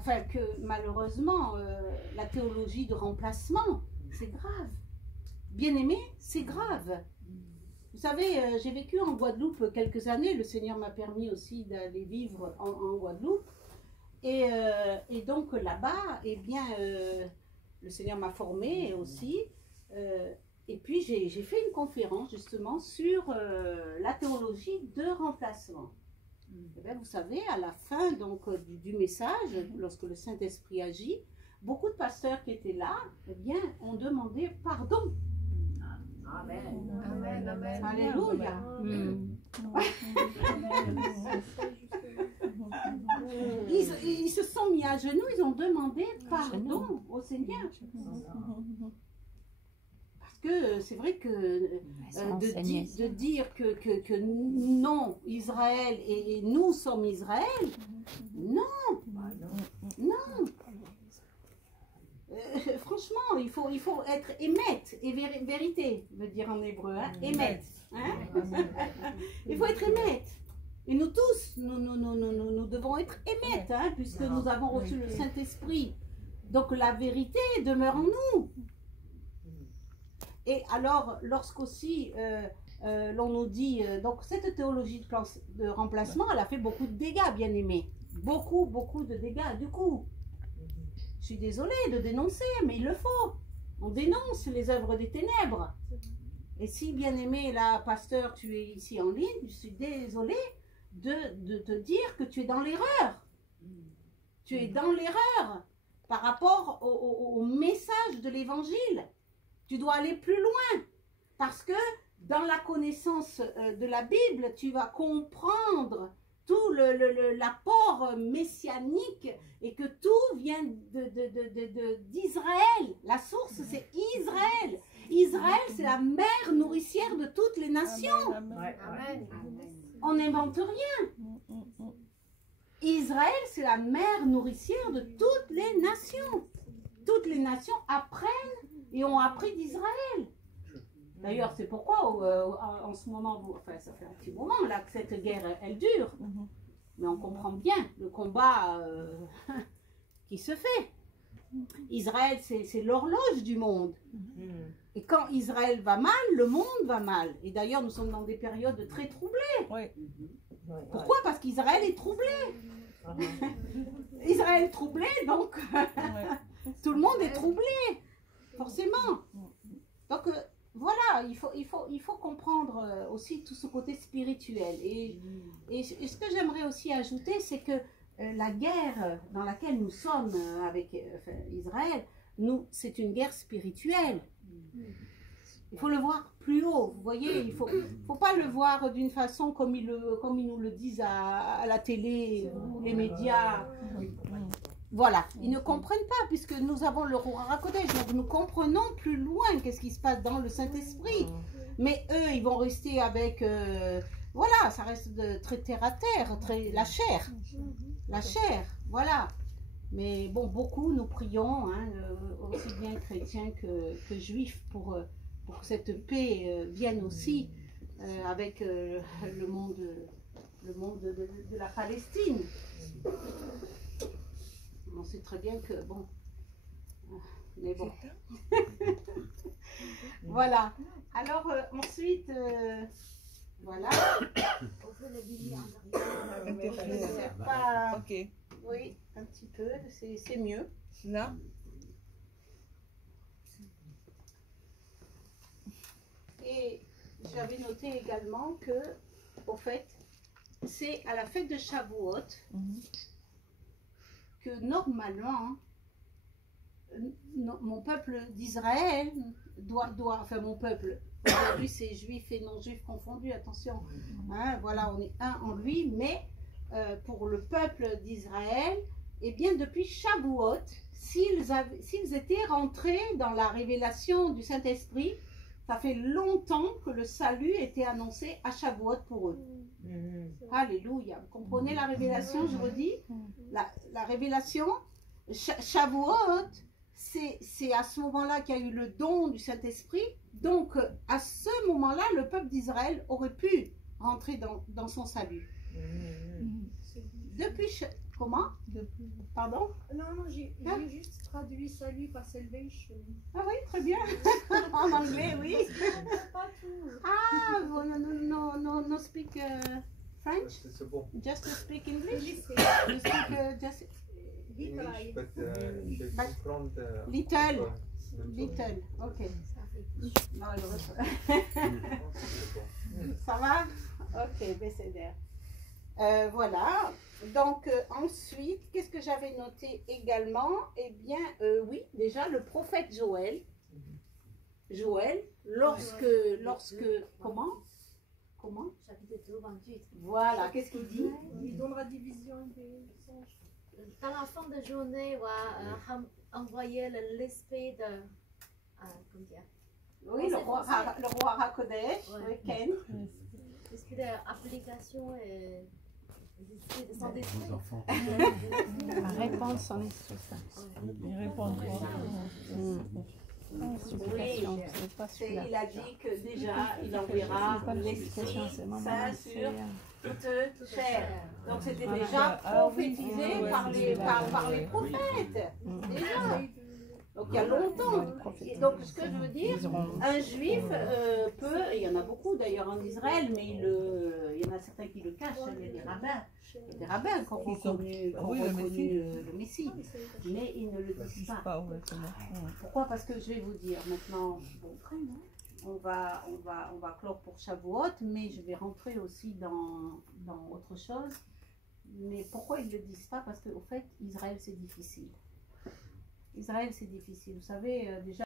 enfin que malheureusement, la théologie de remplacement, c'est grave. Bien-aimé, c'est grave. Vous savez, j'ai vécu en Guadeloupe quelques années, le Seigneur m'a permis aussi d'aller vivre en Guadeloupe. Et donc là-bas, eh bien, le Seigneur m'a formée aussi. Et puis j'ai fait une conférence justement sur la théologie de remplacement. Eh bien, vous savez, à la fin donc, du message, lorsque le Saint-Esprit agit, beaucoup de pasteurs qui étaient là, eh bien, ont demandé pardon. Amen. Amen. Amen. Alléluia. Ils se sont mis à genoux, ils ont demandé pardon au Seigneur. Parce que c'est vrai que de dire que non, Israël et nous sommes Israël, non, non. Franchement, il faut être émet, et vérité, veut dire en hébreu, hein, émet. Hein? Il faut être émet. Et nous tous, nous devons être émet, hein, puisque nous avons reçu le Saint-Esprit. Donc la vérité demeure en nous. Et alors, lorsqu'aussi l'on nous dit, donc cette théologie de remplacement, elle a fait beaucoup de dégâts, bien aimés. Beaucoup, beaucoup de dégâts. Du coup, je suis désolée de dénoncer, mais il le faut. On dénonce les œuvres des ténèbres. Et si, bien aimé, là, pasteur, tu es ici en ligne, je suis désolée de te dire que tu es dans l'erreur. Tu es dans l'erreur par rapport au message de l'évangile. Tu dois aller plus loin. Parce que dans la connaissance de la Bible, tu vas comprendre tout l'apport messianique et que tout vient d'Israël. La source, c'est Israël. Israël, c'est la mère nourricière de toutes les nations. Amen. On n'invente rien. Israël, c'est la mère nourricière de toutes les nations. Toutes les nations apprennent et ont appris d'Israël. D'ailleurs, c'est pourquoi en ce moment, enfin ça fait un petit moment là que cette guerre, elle dure. Mais on comprend bien le combat qui se fait. Israël, c'est l'horloge du monde. Et quand Israël va mal, le monde va mal. Et d'ailleurs, nous sommes dans des périodes très troublées. Oui. Pourquoi? Parce qu'Israël est troublé. Israël est troublé, donc tout le monde est troublé, forcément. Donc voilà, il faut comprendre aussi tout ce côté spirituel. Et ce que j'aimerais aussi ajouter, c'est que la guerre dans laquelle nous sommes avec Israël, c'est une guerre spirituelle. Il faut le voir plus haut, vous voyez, il faut pas le voir d'une façon comme ils nous le disent à la télé, les médias. Voilà, ils ne comprennent pas puisque nous avons le Ruach HaKodesh, donc nous comprenons plus loin qu'est-ce qui se passe dans le Saint-Esprit. Mais eux, ils vont rester avec, voilà, ça reste très terre à terre, la chair, voilà. Mais bon, beaucoup nous prions, hein, aussi bien chrétiens que juifs, pour que cette paix vienne aussi avec le monde de la Palestine. On sait très bien que, bon, mais bon. Voilà. Alors, ensuite, voilà. On peut le dire en arrière. Ok. Oui, un petit peu, c'est mieux. Là. Et j'avais noté également que, au fait, c'est à la fête de Shavuot que normalement, mon peuple d'Israël enfin mon peuple, aujourd'hui c'est juifs et non-juifs confondus, attention, hein, voilà, on est un en lui, mais pour le peuple d'Israël, eh bien depuis Shavuot, s'ils étaient rentrés dans la révélation du Saint-Esprit, ça fait longtemps que le salut était annoncé à Shavuot pour eux. Alléluia. Vous comprenez la révélation, je redis? La révélation, Shavuot, c'est à ce moment-là qu'il y a eu le don du Saint-Esprit. Donc, à ce moment-là, le peuple d'Israël aurait pu rentrer dans son salut. Comment? Pardon? Non, j'ai juste traduit salut par salvation. Ah oui, très bien. En anglais, oui. Pas tout. Ah, no speak French? C'est bon. Just to speak English? You speak just English, but je comprends little. Little, ok. Ça va? Ok, BCDR. Voilà. Donc, ensuite, qu'est-ce que j'avais noté également? Eh bien, oui, déjà, le prophète Joël. Joël, comment? Chapitre 2, 28. Voilà, qu'est-ce qu'il dit? Il donnera division des songes. Dans la fin de journée, envoyer l'esprit de... comment dire? Oui, le roi Hakodesh, oui, Ken. L'esprit d'application et l'esprit de son esprit. Les enfants. Répandre son esprit. Ils répondent quoi? Supplication, c'est pas celui-là. Il a dit que déjà, il enverra l'esprit saint sur toute chair. Donc c'était déjà prophétisé par les prophètes. Déjà. Donc il y a longtemps. Donc ce que je veux dire, un juif peut, et il y en a beaucoup d'ailleurs en Israël, mais il y en a certains qui le cachent, il y a des rabbins. Il y a des rabbins qui ont reconnu le Messie, mais ils ne le disent pas. Pourquoi? Parce que je vais vous dire maintenant, bon, on va clore pour Shavuot, mais je vais rentrer aussi dans autre chose. Mais pourquoi ils ne le disent pas? Parce qu'au fait, Israël c'est difficile. Israël c'est difficile. Vous savez, déjà